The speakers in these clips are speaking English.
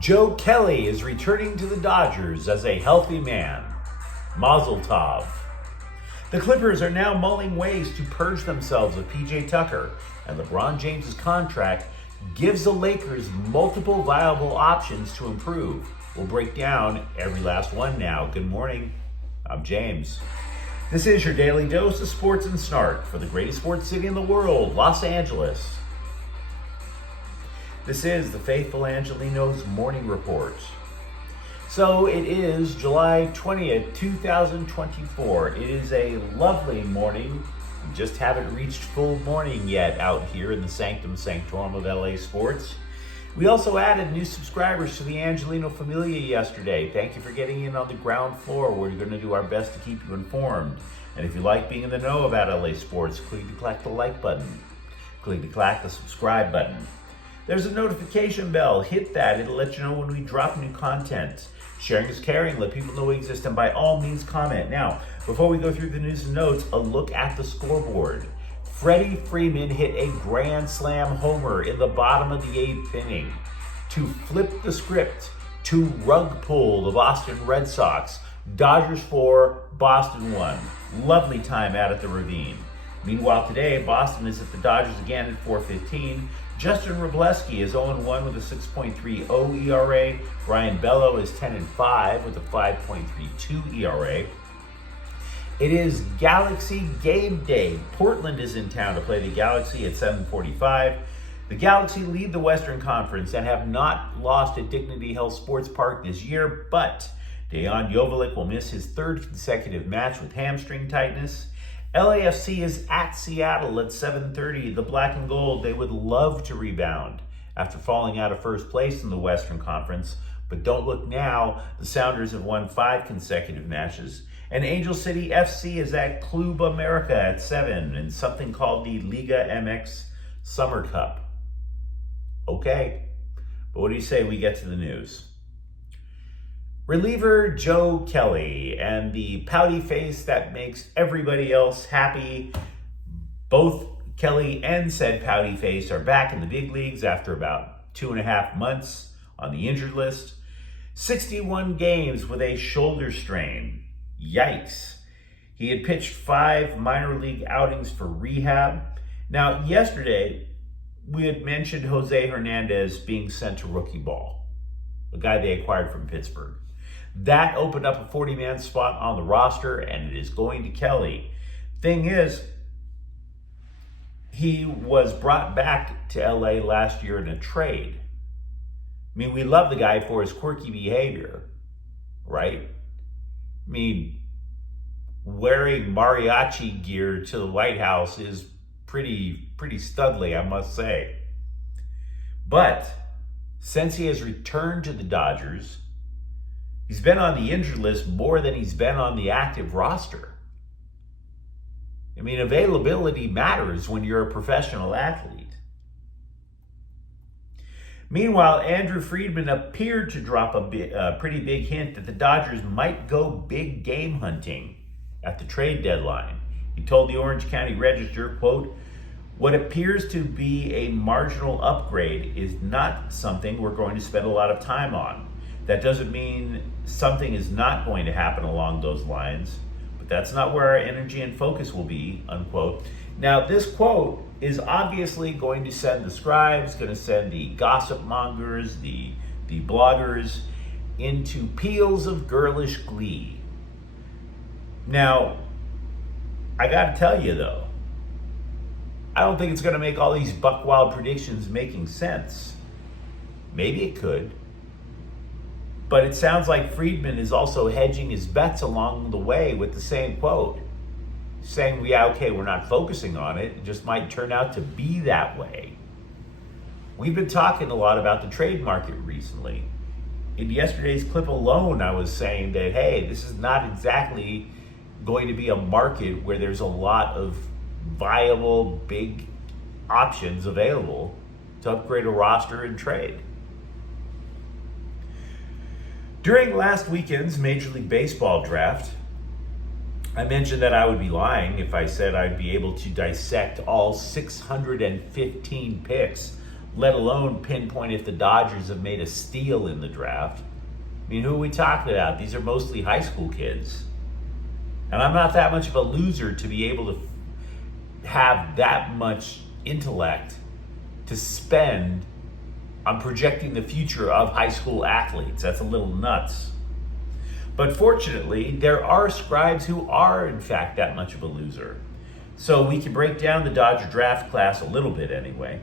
Joe Kelly is returning to the Dodgers as a healthy man. Mazel tov. The Clippers are now mulling ways to purge themselves of PJ Tucker, and LeBron James' contract gives the Lakers multiple viable options to improve. We'll break down every last one now. Good morning. I'm James. This is your daily dose of sports and snark for the greatest sports city in the world, Los Angeles. This is the faithful Angelenos morning report. So it is July 20th, 2024. It is a lovely morning. We just haven't reached full morning yet out here in the sanctum sanctorum of LA sports. We also added new subscribers to the Angeleno Familia yesterday. Thank you for getting in on the ground floor. We're going to do our best to keep you informed. And if you like being in the know about LA sports, click the like button. Click the subscribe button. There's a notification bell. Hit that. It'll let you know when we drop new content. Sharing is caring. Let people know we exist, and by all means, comment. Now, before we go through the news and notes, a look at the scoreboard. Freddie Freeman hit a grand slam homer in the bottom of the 8th inning to flip the script, to rug pull the Boston Red Sox. Dodgers 4, Boston 1. Lovely time out at the Ravine. Meanwhile, today, Boston is at the Dodgers again at 4:15. Justin Robleski is 0-1 with a 6.30 ERA. Ryan Bello is 10-5 with a 5.32 ERA. It is Galaxy game day. Portland is in town to play the Galaxy at 7:45. The Galaxy lead the Western Conference and have not lost at Dignity Health Sports Park this year, but Dejan Joveljic will miss his third consecutive match with hamstring tightness. LAFC is at Seattle at 7:30. The Black and Gold, they would love to rebound after falling out of first place in the Western Conference. But don't look now. The Sounders have won 5 consecutive matches. And Angel City FC is at Club America at 7 in something called the Liga MX Summer Cup. Okay, but what do you say we get to the news? Reliever Joe Kelly and the pouty face that makes everybody else happy. Both Kelly and said pouty face are back in the big leagues after about 2.5 months on the injured list. 61 games with a shoulder strain. Yikes. He had pitched 5 minor league outings for rehab. Now, yesterday, we had mentioned Jose Hernandez being sent to rookie ball, the guy they acquired from Pittsburgh. That opened up a 40-man spot on the roster, and it is going to Kelly. Thing is, he was brought back to LA last year in a trade. I mean, we love the guy for his quirky behavior, right? I mean, wearing mariachi gear to the White House is pretty studly, I must say. But since he has returned to the Dodgers, he's been on the injured list more than he's been on the active roster. I mean, availability matters when you're a professional athlete. Meanwhile, Andrew Friedman appeared to drop a pretty big hint that the Dodgers might go big game hunting at the trade deadline. He told the Orange County Register, quote, "What appears to be a marginal upgrade is not something we're going to spend a lot of time on. That doesn't mean something is not going to happen along those lines, but that's not where our energy and focus will be," unquote. Now, this quote is obviously going to send the scribes, going to send the gossip mongers, the bloggers into peals of girlish glee. Now, I got to tell you though, I don't think it's going to make all these buck wild predictions making sense. Maybe it could. But it sounds like Friedman is also hedging his bets along the way with the same quote, saying, yeah, okay, we're not focusing on it. It just might turn out to be that way. We've been talking a lot about the trade market recently. In yesterday's clip alone, I was saying that, hey, this is not exactly going to be a market where there's a lot of viable, big options available to upgrade a roster and trade. During last weekend's Major League Baseball draft, I mentioned that I would be lying if I said I'd be able to dissect all 615 picks let alone pinpoint if the Dodgers have made a steal in the draft. I mean, who are we talking about? These are mostly high school kids. And I'm not that much of a loser to be able to have that much intellect to spend on projecting the future of high school athletes. That's a little nuts. But fortunately, there are scribes who are, in fact, that much of a loser. So we can break down the Dodger draft class a little bit anyway.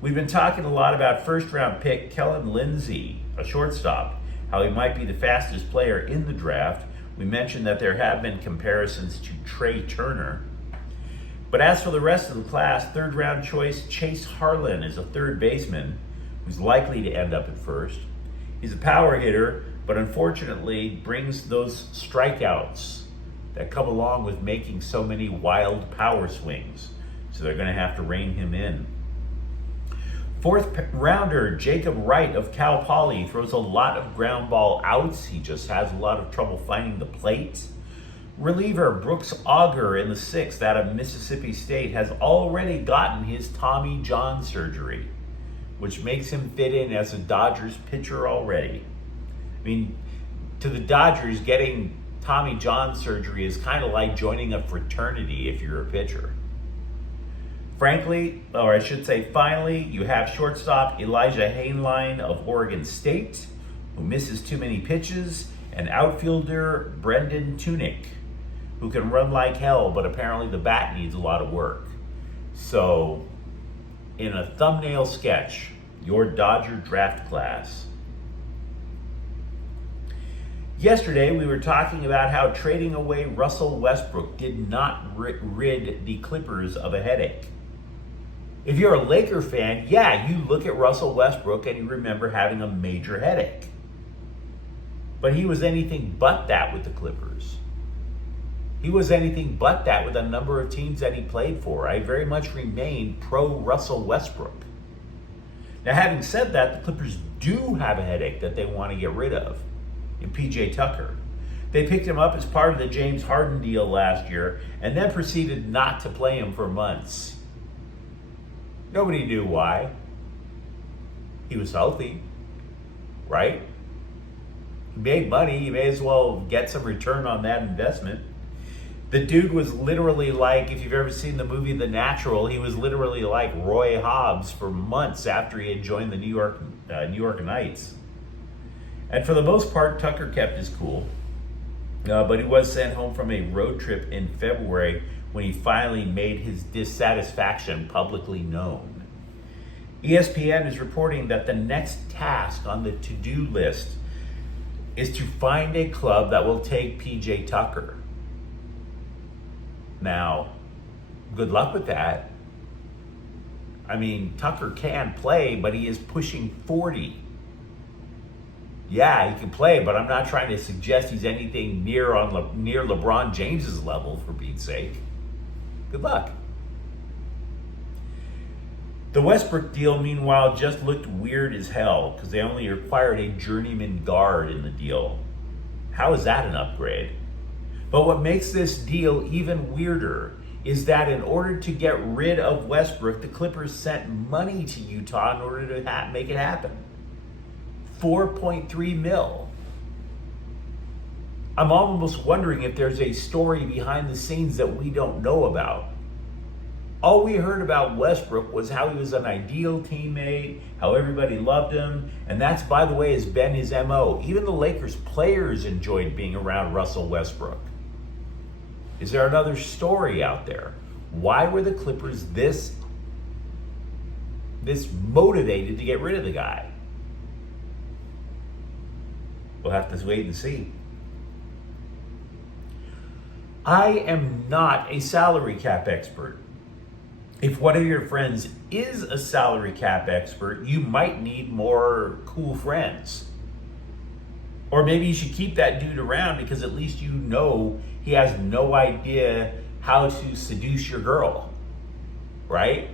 We've been talking a lot about first-round pick Kellen Lindsey, a shortstop, how he might be the fastest player in the draft. We mentioned that there have been comparisons to Trey Turner. But as for the rest of the class, third-round choice Chase Harlan is a third baseman who's likely to end up at first. He's a power hitter, but unfortunately brings those strikeouts that come along with making so many wild power swings. So they're going to have to rein him in. Fourth rounder Jacob Wright of Cal Poly throws a lot of ground ball outs. He just has a lot of trouble finding the plate. Reliever Brooks Auger in the sixth out of Mississippi State has already gotten his Tommy John surgery, which makes him fit in as a Dodgers pitcher already. I mean, to the Dodgers, getting Tommy John surgery is kind of like joining a fraternity if you're a pitcher. Frankly, or I should say finally, you have shortstop Elijah Hainline of Oregon State, who misses too many pitches, and outfielder Brendan Tunick, who can run like hell, but apparently the bat needs a lot of work. So, in a thumbnail sketch, your Dodger draft class. Yesterday, we were talking about how trading away Russell Westbrook did not rid the Clippers of a headache. If you're a Laker fan, yeah, you look at Russell Westbrook and you remember having a major headache. But he was anything but that with the Clippers. He was anything but that with a number of teams that he played for. I very much remain pro Russell Westbrook. Now, having said that, the Clippers do have a headache that they want to get rid of in PJ Tucker. They picked him up as part of the James Harden deal last year and then proceeded not to play him for months. Nobody knew why. He was healthy, right? He made money. You may as well get some return on that investment. The dude was literally like, if you've ever seen the movie The Natural, he was literally like Roy Hobbs for months after he had joined the New York Knights. And for the most part, Tucker kept his cool. But he was sent home from a road trip in February when he finally made his dissatisfaction publicly known. ESPN is reporting that the next task on the to-do list is to find a club that will take PJ Tucker. Now, good luck with that. I mean, Tucker can play, but he is pushing 40. Yeah, he can play, but I'm not trying to suggest he's anything near LeBron James's level, for Pete's sake. Good luck. The Westbrook deal, meanwhile, just looked weird as hell because they only required a journeyman guard in the deal. How is that an upgrade? But what makes this deal even weirder is that in order to get rid of Westbrook, the Clippers sent money to Utah in order to make it happen. $4.3 million. I'm almost wondering if there's a story behind the scenes that we don't know about. All we heard about Westbrook was how he was an ideal teammate, how everybody loved him, and that's, by the way, has been his MO. Even the Lakers players enjoyed being around Russell Westbrook. Is there another story out there? Why were the Clippers this motivated to get rid of the guy? We'll have to wait and see. I am not a salary cap expert. If one of your friends is a salary cap expert, you might need more cool friends. Or maybe you should keep that dude around because at least you know he has no idea how to seduce your girl, right?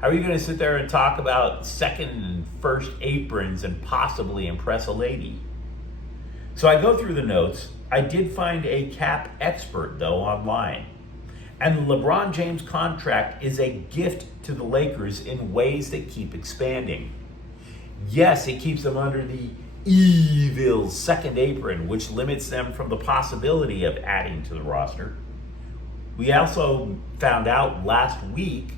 How are you going to sit there and talk about second and first aprons and possibly impress a lady? So I go through the notes. I did find a cap expert, though, online. And the LeBron James contract is a gift to the Lakers in ways that keep expanding. Yes, it keeps them under the evil second apron, which limits them from the possibility of adding to the roster. We also found out last week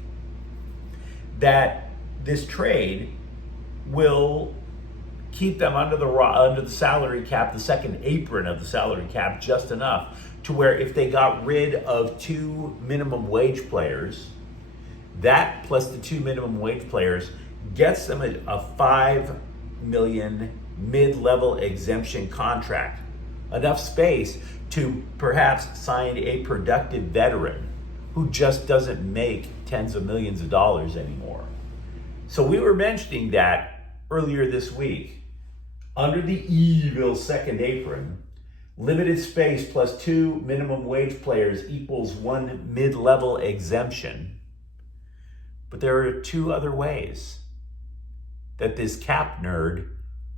that this trade will keep them under the salary cap, the second apron of the salary cap, just enough to where if they got rid of 2 minimum wage players, that plus the 2 minimum wage players gets them a $5 million mid-level exemption contract, enough space to perhaps sign a productive veteran who just doesn't make tens of millions of dollars anymore. So we were mentioning that earlier this week. Under the evil second apron, limited space plus 2 minimum wage players equals 1 mid-level exemption. But there are 2 other ways that this cap nerd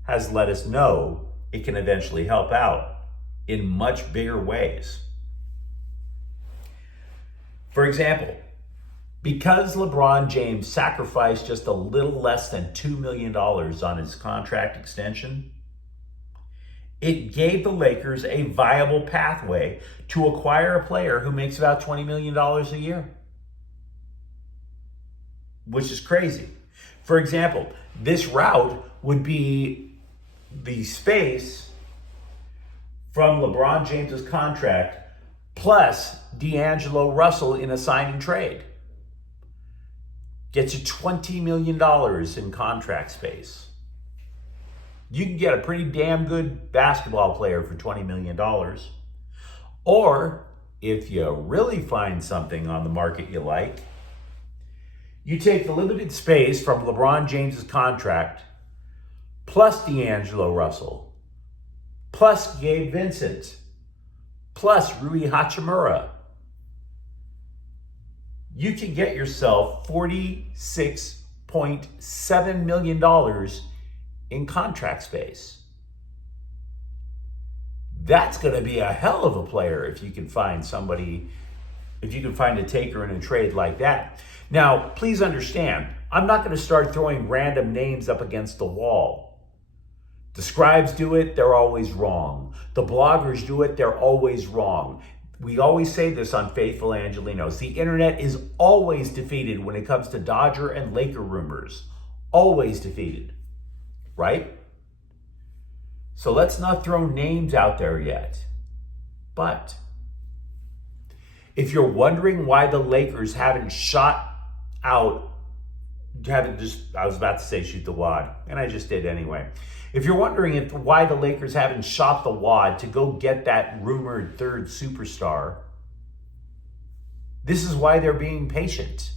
has let us know it can eventually help out in much bigger ways. For example, because LeBron James sacrificed just a little less than $2 million on his contract extension, it gave the Lakers a viable pathway to acquire a player who makes about $20 million a year, which is crazy. For example, this route would be the space from LeBron James's contract plus D'Angelo Russell in a signing trade. Gets you $20 million in contract space. You can get a pretty damn good basketball player for $20 million. Or, if you really find something on the market you like, you take the limited space from LeBron James's contract plus D'Angelo Russell, plus Gabe Vincent, plus Rui Hachimura. You can get yourself $46.7 million in contract space. That's going to be a hell of a player if you can find somebody, if you can find a taker in a trade like that. Now, please understand, I'm not going to start throwing random names up against the wall. The scribes do it, they're always wrong. The bloggers do it, they're always wrong. We always say this on Faithful Angelenos. The internet is always defeated when it comes to Dodger and Laker rumors. Always defeated, right? So let's not throw names out there yet. But if you're wondering why the Lakers haven't I was about to say shoot the wad, and I just did anyway. If you're wondering why the Lakers haven't shot the wad to go get that rumored third superstar, this is why they're being patient.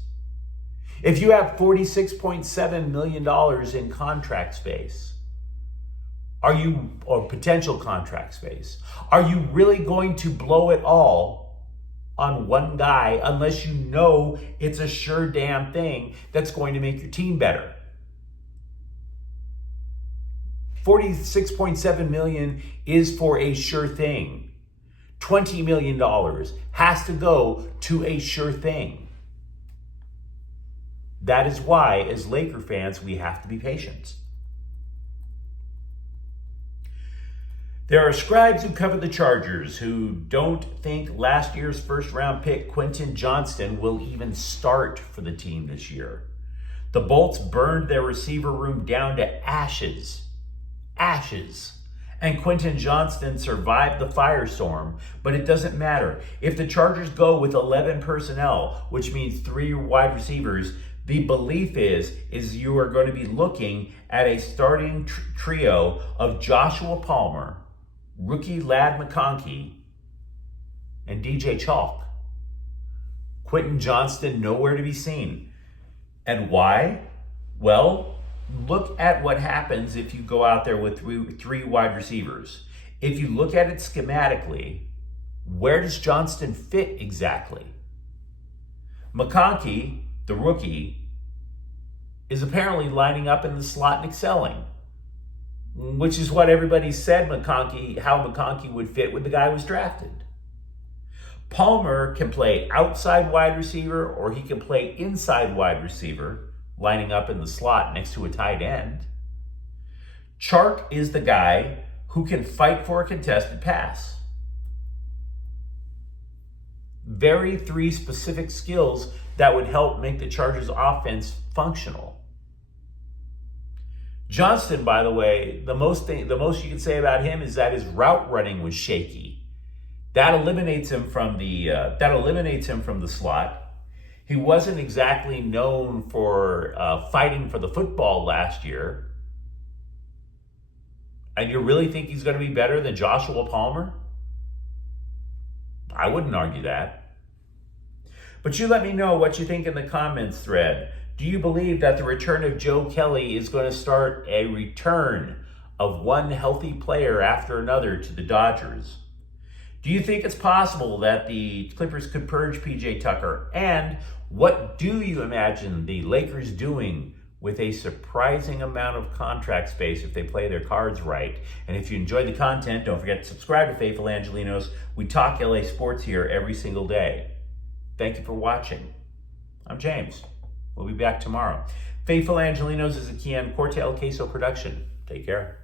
If you have $46.7 million in contract space, or potential contract space, are you really going to blow it all on one guy unless you know it's a sure damn thing that's going to make your team better? $46.7 million is for a sure thing. $20 million has to go to a sure thing. That is why, as Laker fans, we have to be patient. There are scribes who cover the Chargers who don't think last year's first-round pick Quentin Johnston will even start for the team this year. The Bolts burned their receiver room down to ashes. And Quentin Johnston survived the firestorm, but it doesn't matter. If the Chargers go with 11 personnel, which means 3 wide receivers, the belief is you are going to be looking at a starting trio of Joshua Palmer, rookie Ladd McConkey, and DJ Chalk. Quentin Johnston nowhere to be seen. And why? Well, look at what happens if you go out there with three wide receivers. If you look at it schematically, where does Johnston fit exactly? McConkey, the rookie, is apparently lining up in the slot and excelling, which is what everybody said how McConkey would fit when the guy was drafted. Palmer can play outside wide receiver or he can play inside wide receiver, lining up in the slot next to a tight end. Chark is the guy who can fight for a contested pass. Very three specific skills that would help make the Chargers offense functional. Johnston, by the way, the most you can say about him is that his route running was shaky. That eliminates him from the slot. He wasn't exactly known for fighting for the football last year. And you really think he's going to be better than Joshua Palmer? I wouldn't argue that. But you let me know what you think in the comments thread. Do you believe that the return of Joe Kelly is going to start a return of one healthy player after another to the Dodgers? Do you think it's possible that the Clippers could purge PJ Tucker? And what do you imagine the Lakers doing with a surprising amount of contract space if they play their cards right? And if you enjoyed the content, don't forget to subscribe to Faithful Angelenos. We talk LA sports here every single day. Thank you for watching. I'm James. We'll be back tomorrow. Faithful Angelenos is a Kian Corte El Queso production. Take care.